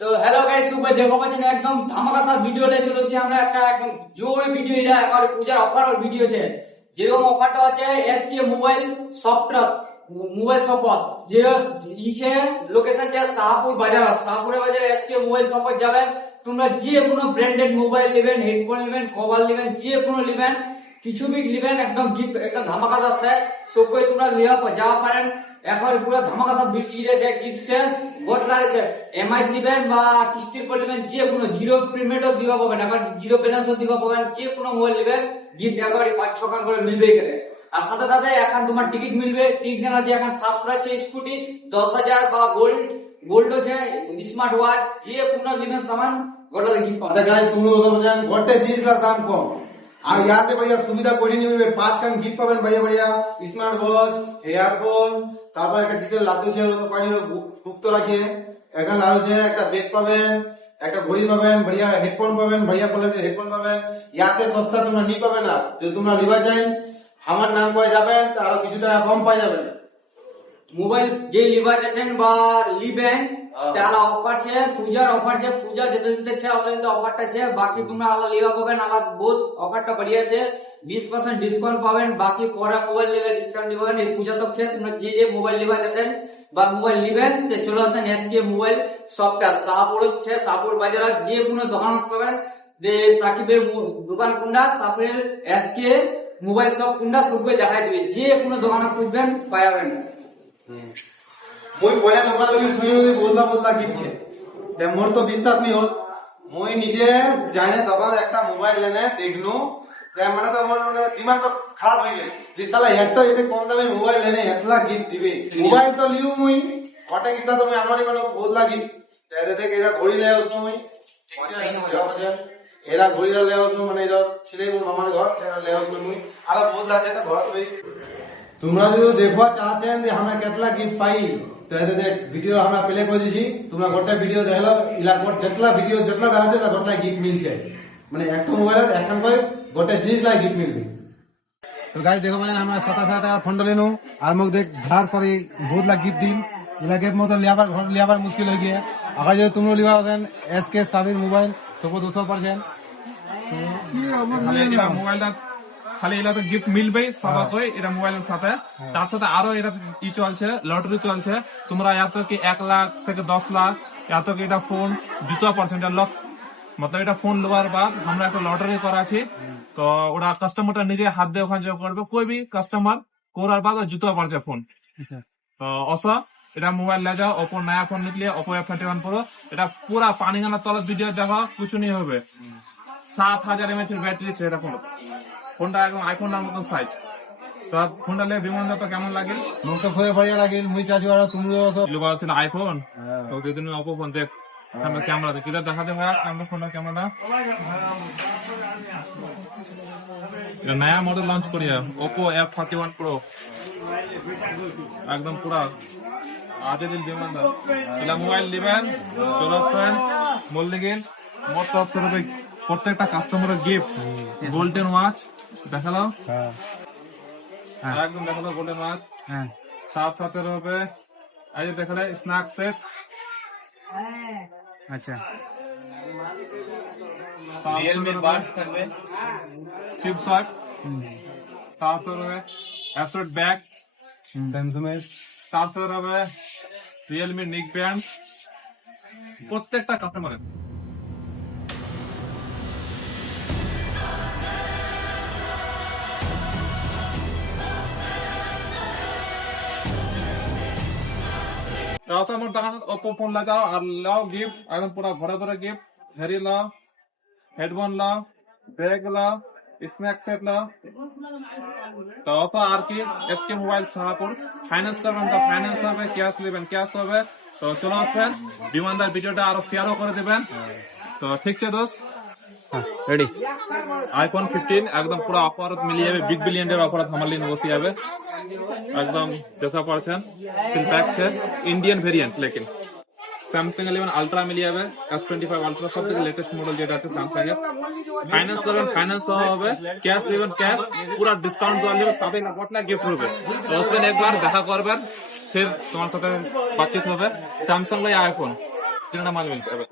তো hello guys super দেখো পাচ্ছেন একদম ধামাকাদার ভিডিও নিয়ে চলেছি আমরা একটা একদম জোর ভিডিও এটা একবার পূজার অফার ভিডিও আছে যেরকম অফারটা আছে এসকে মোবাইল সফটওয়্যার মোবাইল শপত যে ইছে লোকেশন আছে শাহপুর বাজার, শাহপুরের বাজারে এসকে মোবাইল শপত যাবেন। তোমরা যে কোনো ব্র্যান্ডেড মোবাইল নেবেন হেডফোন নেবেন কভার নেবেন যে কোনো নেবেন। কিছু মিট নেবেন একদম গিফট একটা ধামাকাদার সেট সবকে তোমরা নিয়ে যাওয়া পারেন। এখন পুরো ধামাকা সব বিট দিয়েছে গিফট সেন্স ভোট লাগেছে এমআই দিবেন বা কিস্তির পর নেবেন যে কোনো জিরো পেমেন্টও দিবা পাবেন। আবার জিরো ব্যালেন্সও দিবা পাবেন। যে কোনো মোবাইল নেবেন গিফট একবারে পাঁচ ছখান করে মিলবে এখানে। আর সাথে সাথে এখন তোমার টিকিট মিলবে। টিকিট কেনা যে এখন ফার্স্ট প্রাইজ স্কুটি দশ হাজার বা গোল্ড গোল্ড হচ্ছে স্মার্ট ওয়াচ যে কোনো নিবেন সামান গোটা গিফট হাজার গাড়ি তুমি ঘরটা দাম কম। আর ইয়াতে বাইয়া সুবিধা করে নিবে। পাঁচ খান গিফট পাবেন ভাইয়া ভাইয়া স্মার্ট ওয়াচ, এয়ারফোন, তারপর একটা ডিজেল লাড্ডু ছিল কয়েকজন গুপ্ত রাখে। একটা লাড়ু আছে একটা বেড পাবেন, একটা ঘড়ি পাবেন ভাইয়া হেডফোন পাবেন ভাইয়া কোয়ালিটির হেডফোন পাবেন। ইয়াতে সস্তা তোমরা নি পাবে না। যদি তোমরা নিবা চাই, আমার নাম করে যাবেন আরও কিছু টাকা কম পাওয়া যাবেন মোবাইল যে লিভার আছেন বা লিবেন হ্যাঁ। তার অফার છે পূজার অফার છે পূজা যেতে দিতে છે অতদিন অফারটা છે বাকি তোমরা আলাদা লিবা পাবেন আমার বহুত অফারটা বাড়িয়ে আছে বিশ পার্সেন্ট ডিসকাউন্ট পাবেন বাকি পরে মোবাইল নিলে ডিসকাউন্ট দিবেন এই পূজা তক છે তোমরা যে যে মোবাইল লিবার আছেন বা মোবাইল নিবেন তে চলে আসেন এসকে মোবাইল সফটওয়্যার শাহপুর হচ্ছে শাহপুর বাজার যে কোনো দোকান পাবেন যে সাকিবের মো- দোকান কোনটা সাকিবের এসকে মোবাইল শপ কোনটা সবকে দেখাই দিবে যে কোনো দোকানে খুঁজবেন পাবেন বয়া নকরা ললি শুনি ললি বদলা বদলা গিফট তে মোর তো বিশ্বাস নি হল। মই নিজে জানে দোকান একটা মোবাইল লেনে দেখনু। মানে তো মোর মানে দিমাগ তো খারাপ গেল যে সালা এত এতে কম দামে মোবাইল লেনে এতলা গিফট দিবে। মোবাইল তো লিউ মুই। কটে কিটা তুমি আমারি মানে বদলা গিফট। তে এতে থেকে এরা ঘড়ি লে আসনু মুই। এরা ঘড়ি লে আসনু মানে এরা ছিলে মোর মামার ঘর। এরা লে আসনু মুই। আর বদলা আছে তো ঘর তুই তোমরা যদি দেখবা চাচ্ছেন যে আমরা কেতলা গিফট পাই তো এতে দেখ ভিডিও আমরা প্লে করে দিছি। তোমরা গোটা ভিডিও দেখল ইলা যেতলা ভিডিও যেতলা দেখা যাচ্ছে গোটা গিফট মিলছে। মানে একটা মোবাইলত এখন করে গোটা জিনিস লাই গিফট মিলবে। তো গাইজ দেখো মানে আমরা সাতাশ হাজার টাকা ফন্ড লেনু আর মুখ দেখ ধার করে বহুত লাখ গিফট দিন। এলা গিফট মতো লিয়াবার ঘর লিয়াবার মুশকিল হয়ে গিয়ে। আগে যদি তোমরা লিবা দেন এস কে সাবির মোবাইল সব দুশো পার্সেন্ট। মোবাইলটা খালি এরা তো গিফট মিলবেই হ্যাঁ। সাবাত মোবাইল এর মোবাইলের সাথে হ্যাঁ। তার সাথে আরও এরা ই চলছে লটারি চলছে। তোমরা এত কি এক লাখ থেকে দশ লাখ এত কি এটা ফোন জুতো পার্সেন্ট লক মতলব এটা ফোন লোয়ার বাদ আমরা একটা লটারি করা আছি তো ওরা কাস্টমারটা নিজে হাত দিয়ে ওখানে করবে কই বি কাস্টমার করার বাদ জুতো পারছে ফোন আচ্ছা। তো অস এটা মোবাইল লাগা ওপো নয়া ফোন নিলে Oppo F thirty one pro এটা পুরা পানি গানার তলার ভিডিও দেখো কিছু নিয়ে হবে। সাত হাজার এমএচ এর ব্যাটারি সেটা ফোন ফোনটা একদম আইফোনের মতন সাইজ তো ফোনটা লে বিমান তো কেমন লাগে তো খুবই বড়িয়া লাগিল মুই চাচু আর তুমি লোবা আইফোন তো দুই দিন ওপো ফোন দেখ আমরা ক্যামেরা দেখি দেখাতে ভাই আমরা ফোনের ক্যামেরা নয়া মডেল লঞ্চ করিয়া Oppo F thirty one pro একদম পুরা। আজে দিন বিমান এটা মোবাইল নেবেন চলে আসবেন তরফ থেকে প্রত্যেকটা কাস্টমারের গিফট গোল্ডেন ওয়াচ দেখাল হ্যাঁ। একদম দেখাল গোল্ডেন ওয়াচ হ্যাঁ। সাত সাতের হবে এই যে দেখালে স্ন্যাক সেট আচ্ছা। রিয়েলমি বাডস থাকবে। সিপ শট তারপর হবে অ্যাসোড ব্যাগ স্যামসুং এর তারপর হবে রিয়েলমি নিক ব্যান্ড প্রত্যেকটা কাস্টমারের আমার দোকানত ওপো ফোন লাগাও আর লাও গিফট একদম পুরো ঘরে ঘরে গিফট ঘড়ি লাও, হেডফোন লাও, ব্যাগ লাও, স্ন্যাক সেট লাও। তো অত আর কি এসকে মোবাইল শাহপুর ফাইন্যান্স করবেন তো ফাইন্যান্স হবে ক্যাশ নেবেন ক্যাশ হবে। তো চলে আসবেন। বিমানদার ভিডিওটা আরও শেয়ারও করে দেবেন। তো ঠিক আছে দোস্ত। রেডি আইফোন ফিফটিন একদম পুরো অফার মিলিয়ে যাবে বিগ বিলিয়ন এর অফার লিন বসে যাবে। একদম দেখা পাচ্ছেন সিলপ্যাক છે ইন্ডিয়ান ভেরিয়েন্ট লেকিন। স্যামসাং ইলেভেন আলট্রা মিলিয়ে যাবে এস টোয়েন্টি ফাইভ আলট্রা সব থেকে লেটেস্ট মডেল যেটা আছে স্যামসাং এর। ফাইন্যান্স করবেন ফাইন্যান্স সহ হবে ক্যাশ নেবেন ক্যাশ পুরো ডিসকাউন্ট দেওয়া নেবে সাথে ঘটনা গিফট হবে। তো আসবেন একবার দেখা করবেন, ফির তোমার সাথে বাতচিত হবে। স্যামসাং বা আইফোন তিনটা মাল মিলবে